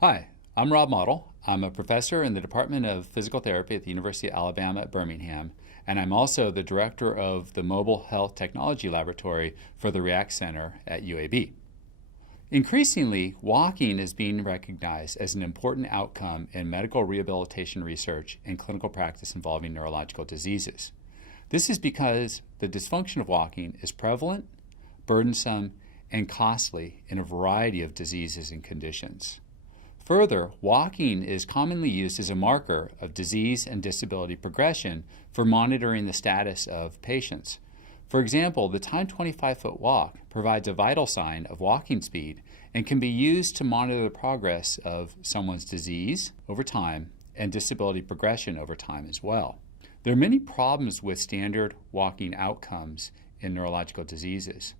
Hi, I'm Rob Motl. I'm a professor in the Department of Physical Therapy at the University of Alabama at Birmingham, and I'm also the director of the Mobile Health Technology Laboratory for the REACT Center at UAB. Increasingly, walking is being recognized as an important outcome in medical rehabilitation research and clinical practice involving neurological diseases. This is because the dysfunction of walking is prevalent, burdensome, and costly in a variety of diseases and conditions. Further, walking is commonly used as a marker of disease and disability progression for monitoring the status of patients. For example, the timed 25-foot walk provides a vital sign of walking speed and can be used to monitor the progress of someone's disease over time and disability progression over time as well. There are many problems with standard walking outcomes in neurological diseases.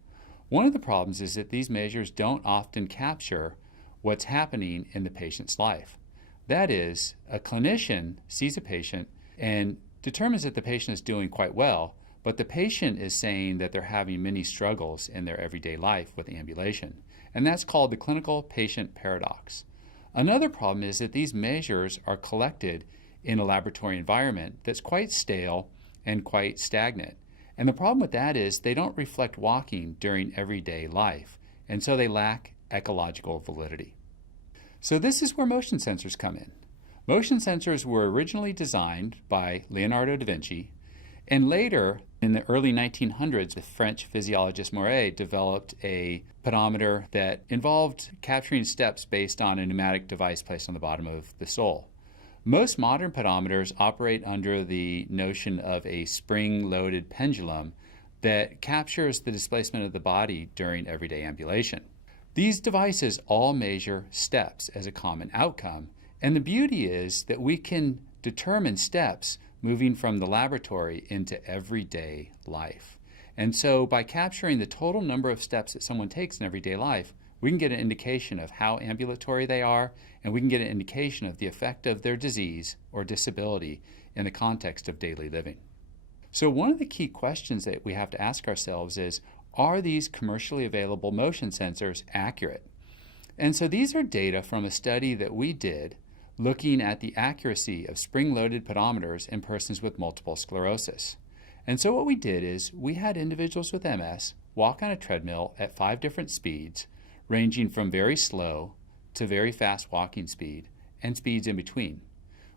One of the problems is that these measures don't often capture what's happening in the patient's life. That is, a clinician sees a patient and determines that the patient is doing quite well, but the patient is saying that they're having many struggles in their everyday life with ambulation, and that's called the clinical patient paradox. Another problem is that these measures are collected in a laboratory environment that's quite stale and quite stagnant. And the problem with that is they don't reflect walking during everyday life, and so they lack ecological validity. So this is where motion sensors come in. Motion sensors were originally designed by Leonardo da Vinci, and later, in the early 1900s, the French physiologist Motl developed a pedometer that involved capturing steps based on a pneumatic device placed on the bottom of the sole. Most modern pedometers operate under the notion of a spring-loaded pendulum that captures the displacement of the body during everyday ambulation. These devices all measure steps as a common outcome, and the beauty is that we can determine steps moving from the laboratory into everyday life. And so by capturing the total number of steps that someone takes in everyday life, we can get an indication of how ambulatory they are, and we can get an indication of the effect of their disease or disability in the context of daily living. So one of the key questions that we have to ask ourselves is, are these commercially available motion sensors accurate? And so these are data from a study that we did looking at the accuracy of spring-loaded pedometers in persons with multiple sclerosis. And so what we did is we had individuals with MS walk on a treadmill at 5 different speeds, ranging from very slow to very fast walking speed and speeds in between.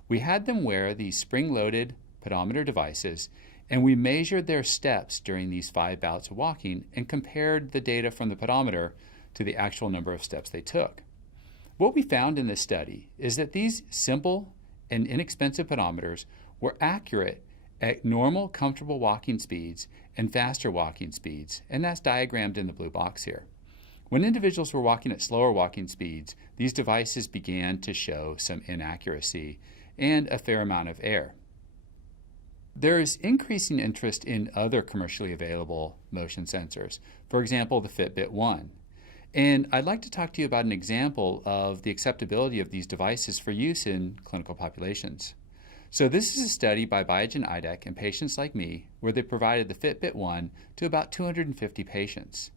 We had them wear these spring-loaded pedometer devices, and we measured their steps during these 5 bouts of walking and compared the data from the pedometer to the actual number of steps they took. What we found in this study is that these simple and inexpensive pedometers were accurate at normal, comfortable walking speeds and faster walking speeds, and that's diagrammed in the blue box here. When individuals were walking at slower walking speeds, these devices began to show some inaccuracy and a fair amount of error. There is increasing interest in other commercially available motion sensors, for example, the FitBit 1. And I'd like to talk to you about an example of the acceptability of these devices for use in clinical populations. So this is a study by Biogen IDEC and patients like me where they provided the FitBit 1 to about 250 patients.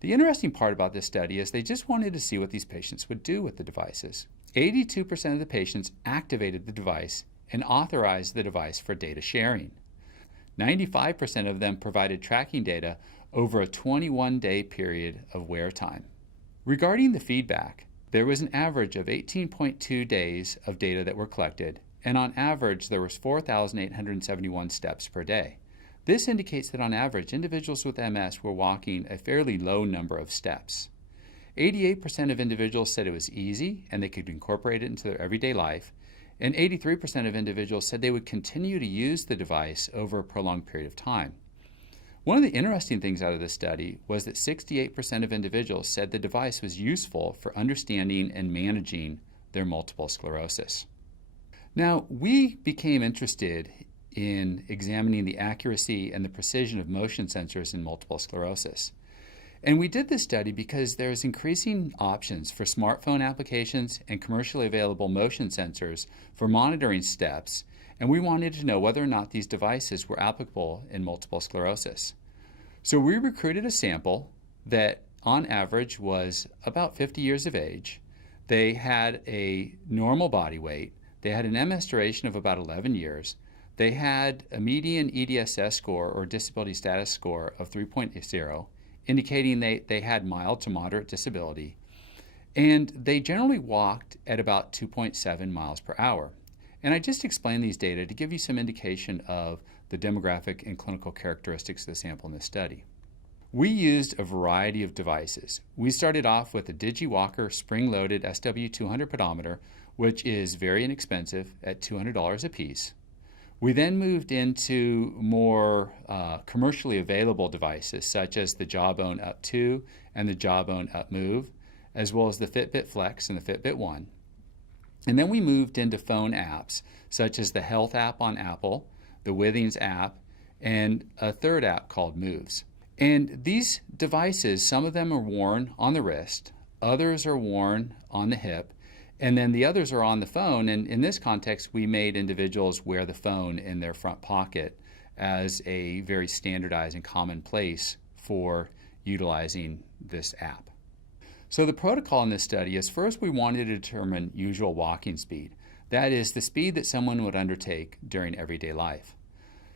The interesting part about this study is they just wanted to see what these patients would do with the devices. 82% of the patients activated the device and authorized the device for data sharing. 95% of them provided tracking data over a 21-day period of wear time. Regarding the feedback, there was an average of 18.2 days of data that were collected, and on average there was 4,871 steps per day. This indicates that on average, individuals with MS were walking a fairly low number of steps. 88% of individuals said it was easy and they could incorporate it into their everyday life, and 83% of individuals said they would continue to use the device over a prolonged period of time. One of the interesting things out of this study was that 68% of individuals said the device was useful for understanding and managing their multiple sclerosis. Now, we became interested in examining the accuracy and the precision of motion sensors in multiple sclerosis. And we did this study because there's increasing options for smartphone applications and commercially available motion sensors for monitoring steps, and we wanted to know whether or not these devices were applicable in multiple sclerosis. So we recruited a sample that on average was about 50 years of age. They had a normal body weight. They had an MS duration of about 11 years. They had a median EDSS score, or disability status score, of 3.0, indicating they had mild to moderate disability. And they generally walked at about 2.7 miles per hour. And I just explained these data to give you some indication of the demographic and clinical characteristics of the sample in this study. We used a variety of devices. We started off with a DigiWalker spring-loaded SW200 pedometer, which is very inexpensive at $200 a piece. We then moved into more commercially available devices, such as the Jawbone Up 2 and the Jawbone Up Move, as well as the FitBit Flex and the FitBit One. And then we moved into phone apps, such as the Health app on Apple, the Withings app, and a third app called Moves. And these devices, some of them are worn on the wrist, others are worn on the hip, and then the others are on the phone. And in this context, we made individuals wear the phone in their front pocket as a very standardized and common place for utilizing this app. So the protocol in this study is, first we wanted to determine usual walking speed. That is the speed that someone would undertake during everyday life.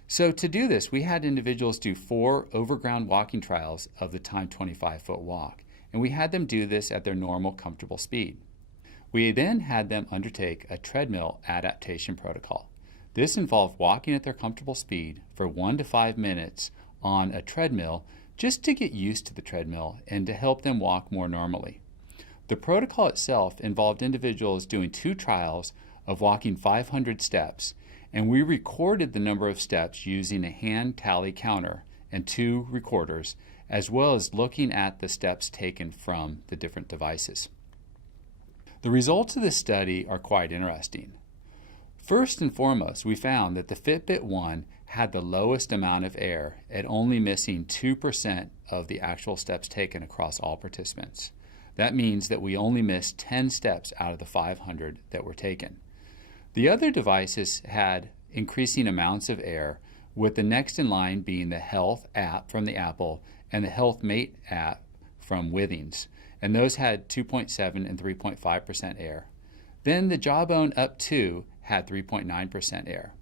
So to do this, we had individuals do 4 overground walking trials of the timed 25-foot walk, and we had them do this at their normal, comfortable speed. We then had them undertake a treadmill adaptation protocol. This involved walking at their comfortable speed for 1 to 5 minutes on a treadmill, just to get used to the treadmill and to help them walk more normally. The protocol itself involved individuals doing 2 trials of walking 500 steps, and we recorded the number of steps using a hand tally counter and 2 recorders, as well as looking at the steps taken from the different devices. The results of this study are quite interesting. First and foremost, we found that the FitBit One had the lowest amount of error at only missing 2% of the actual steps taken across all participants. That means that we only missed 10 steps out of the 500 that were taken. The other devices had increasing amounts of error, with the next in line being the Health app from the Apple and the Health Mate app from Withings, and those had 2.7 and 3.5% error. Then the Jawbone Up 2 had 3.9% error.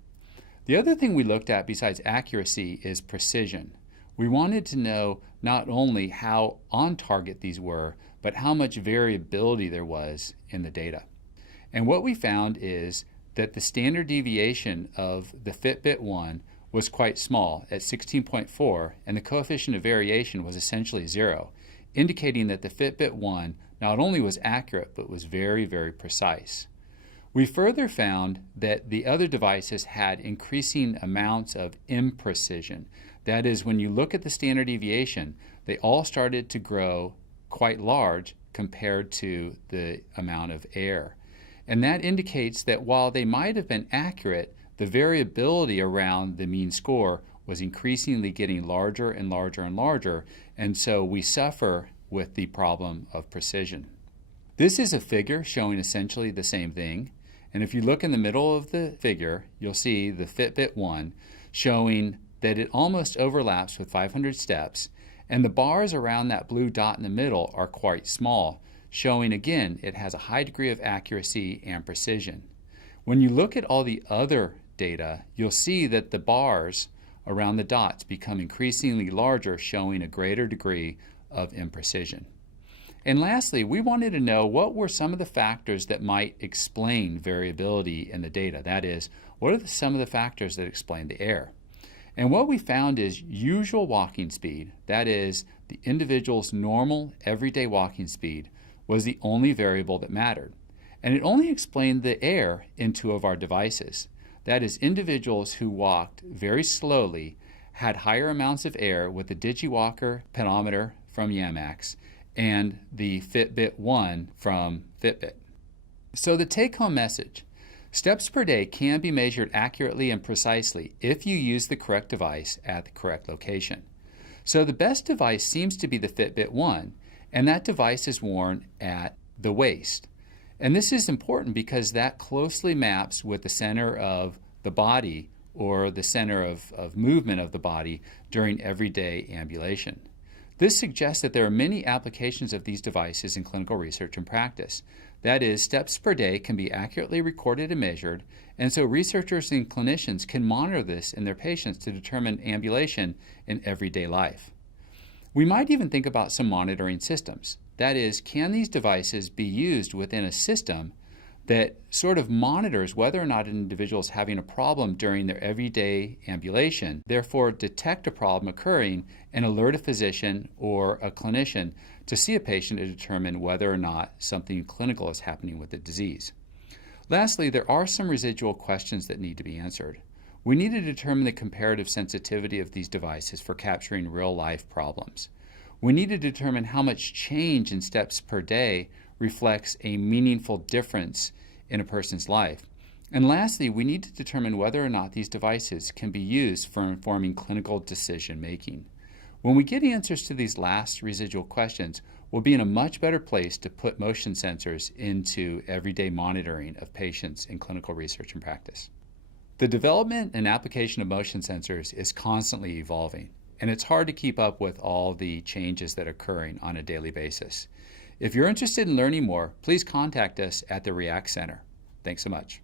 The other thing we looked at besides accuracy is precision. We wanted to know not only how on target these were, but how much variability there was in the data. And what we found is that the standard deviation of the FitBit One was quite small at 16.4, and the coefficient of variation was essentially 0, indicating that the FitBit One not only was accurate, but was very, very precise. We further found that the other devices had increasing amounts of imprecision. That is, when you look at the standard deviation, they all started to grow quite large compared to the amount of error. And that indicates that while they might have been accurate, the variability around the mean score was increasingly getting larger and larger and larger, and so we suffer with the problem of precision. This is a figure showing essentially the same thing. And if you look in the middle of the figure, you'll see the FitBit One showing that it almost overlaps with 500 steps, and the bars around that blue dot in the middle are quite small, showing again it has a high degree of accuracy and precision. When you look at all the other data, you'll see that the bars around the dots become increasingly larger, showing a greater degree of imprecision. And lastly, we wanted to know what were some of the factors that might explain variability in the data. That is, what are some of the factors that explain the error? And what we found is usual walking speed, that is, the individual's normal everyday walking speed, was the only variable that mattered. And it only explained the error in 2 of our devices. That is, individuals who walked very slowly had higher amounts of error with the DigiWalker pedometer from Yamax and the FitBit One from FitBit. So the take-home message: steps per day can be measured accurately and precisely if you use the correct device at the correct location. So the best device seems to be the FitBit One, and that device is worn at the waist. And this is important because that closely maps with the center of the body, or the center of movement of the body during everyday ambulation. This suggests that there are many applications of these devices in clinical research and practice. That is, steps per day can be accurately recorded and measured, and so researchers and clinicians can monitor this in their patients to determine ambulation in everyday life. We might even think about some monitoring systems. That is, can these devices be used within a system that sort of monitors whether or not an individual is having a problem during their everyday ambulation, therefore detect a problem occurring and alert a physician or a clinician to see a patient to determine whether or not something clinical is happening with the disease. Lastly, there are some residual questions that need to be answered. We need to determine the comparative sensitivity of these devices for capturing real-life problems. We need to determine how much change in steps per day reflects a meaningful difference in a person's life. And lastly, we need to determine whether or not these devices can be used for informing clinical decision making. When we get answers to these last residual questions, we'll be in a much better place to put motion sensors into everyday monitoring of patients in clinical research and practice. The development and application of motion sensors is constantly evolving, and it's hard to keep up with all the changes that are occurring on a daily basis. If you're interested in learning more, please contact us at the React Center. Thanks so much.